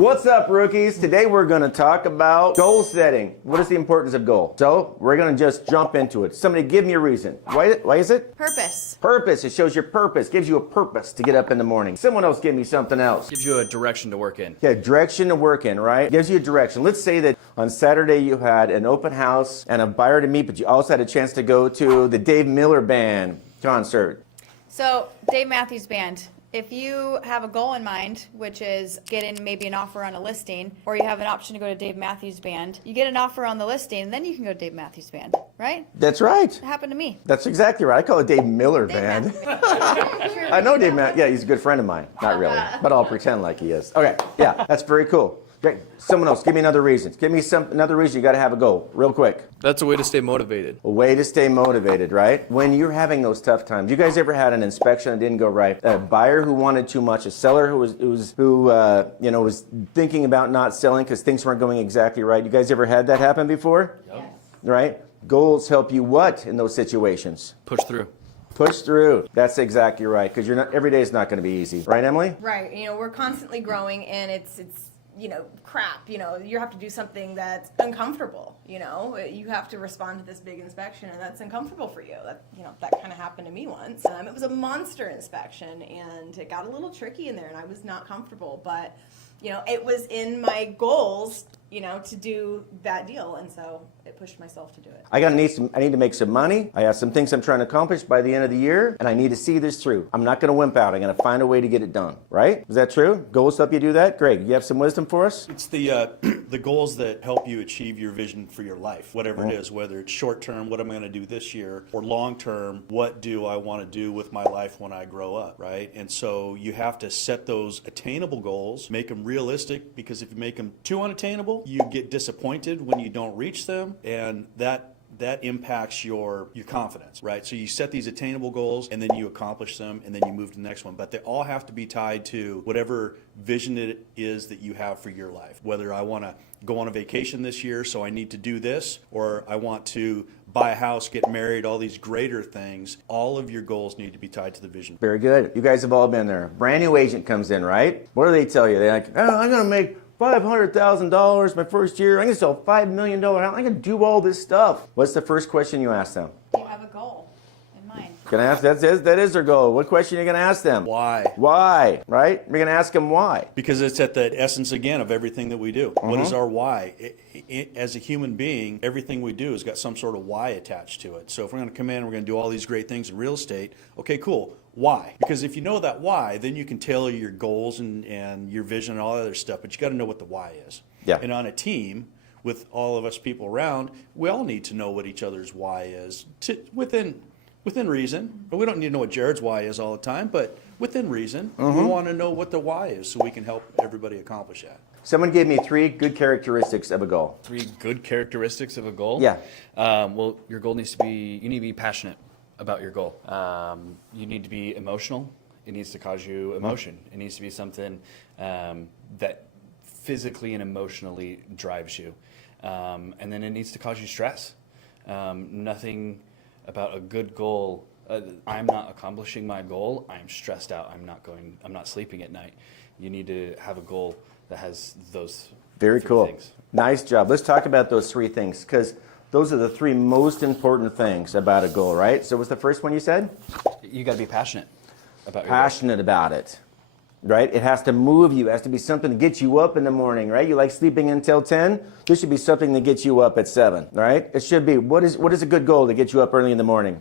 What's up, rookies? Today we're going to talk about goal setting. What is the importance of goal? So we're going to just jump into it. Somebody give me a reason. Why is it? Purpose. Purpose. It shows your purpose. Gives you a purpose to get up in the morning. Someone else give me something else. Gives you a direction to work in. Yeah, direction to work in, right? Gives you a direction. Let's say that on Saturday you had an open house and a buyer to meet, but you also had a chance to go to the Dave Miller Band concert. So, Dave Matthews Band. If you have a goal in mind, which is getting maybe an offer on a listing, or you have an option to go to Dave Matthews Band, you get an offer on the listing, and then you can go to Dave Matthews Band, right? That's right. It happened to me. That's exactly right. I call it Dave Miller Band. I know Dave Matt. Yeah, he's a good friend of mine. Not really, but I'll pretend like he is. Okay, yeah, that's very cool. Great. Someone else, give me another reason. Give me another reason you got to have a goal, real quick. That's a way to stay motivated. A way to stay motivated, right? When you're having those tough times, you guys ever had an inspection that didn't go right? A buyer who wanted too much, a seller who was thinking about not selling because things weren't going exactly right. You guys ever had that happen before? Yes. Right? Goals help you what in those situations? Push through. Push through. That's exactly right, because every day is not going to be easy, right, Emily? Right. We're constantly growing, and it's crap. You have to do something that's uncomfortable. You have to respond to this big inspection, and that's uncomfortable for you. That kind of happened to me once. It was a monster inspection, and it got a little tricky in there, and I was not comfortable. But it was in my goals, to do that deal, and so it pushed myself to do it. I need to make some money. I have some things I'm trying to accomplish by the end of the year, and I need to see this through. I'm not going to wimp out. I'm going to find a way to get it done. Right? Is that true? Goals help you do that? Greg, you have some wisdom for us? It's the the goals that help you achieve your vision for your life, whatever it is, whether it's short term, what am I going to do this year, or long term, what do I want to do with my life when I grow up, right? And so you have to set those attainable goals, make them realistic, because if you make them too unattainable, you get disappointed when you don't reach them, and that impacts your confidence, right? So you set these attainable goals, and then you accomplish them, and then you move to the next one. But they all have to be tied to whatever vision it is that you have for your life. Whether I want to go on a vacation this year, so I need to do this, or I want to buy a house, get married, all these greater things, all of your goals need to be tied to the vision. Very good. You guys have all been there. Brand new agent comes in, right? What do they tell you? They're like, oh, I'm going to make $500,000 my first year. I'm going to sell a $5 million house. I'm going to do all this stuff. What's the first question you ask them? Do you have a goal in mind? Gonna ask, that is their goal. What question are you going to ask them? Why? Why, right? You're going to ask them why. Because it's at the essence, again, of everything that we do. What is our why? As a human being, everything we do has got some sort of why attached to it. So if we're going to come in and we're going to do all these great things in real estate, okay, cool. Why? Because if you know that why, then you can tailor your goals and your vision and all that other stuff, but you got to know what the why is. Yeah. And on a team, with all of us people around, we all need to know what each other's why is within reason. But we don't need to know what Jared's why is all the time, but within reason, we want to know what the why is so we can help everybody accomplish that. Someone gave me 3 good characteristics of a goal. 3 good characteristics of a goal? Yeah. Well, your goal needs to be, you need to be passionate about your goal. You need to be emotional. It needs to cause you emotion. It needs to be something that physically and emotionally drives you. And then it needs to cause you stress. Nothing about a good goal. I'm not accomplishing my goal. I'm stressed out. I'm not sleeping at night. You need to have a goal that has those Very 3 cool. things. Nice job. Let's talk about those 3 things, because those are the 3 most important things about a goal, right? So what's the first one you said? You got to be passionate about your Passionate about it, right? It has to move you. It has to be something to get you up in the morning, right? You like sleeping until 10? This should be something that gets you up at 7, right? It should be, what is a good goal to get you up early in the morning?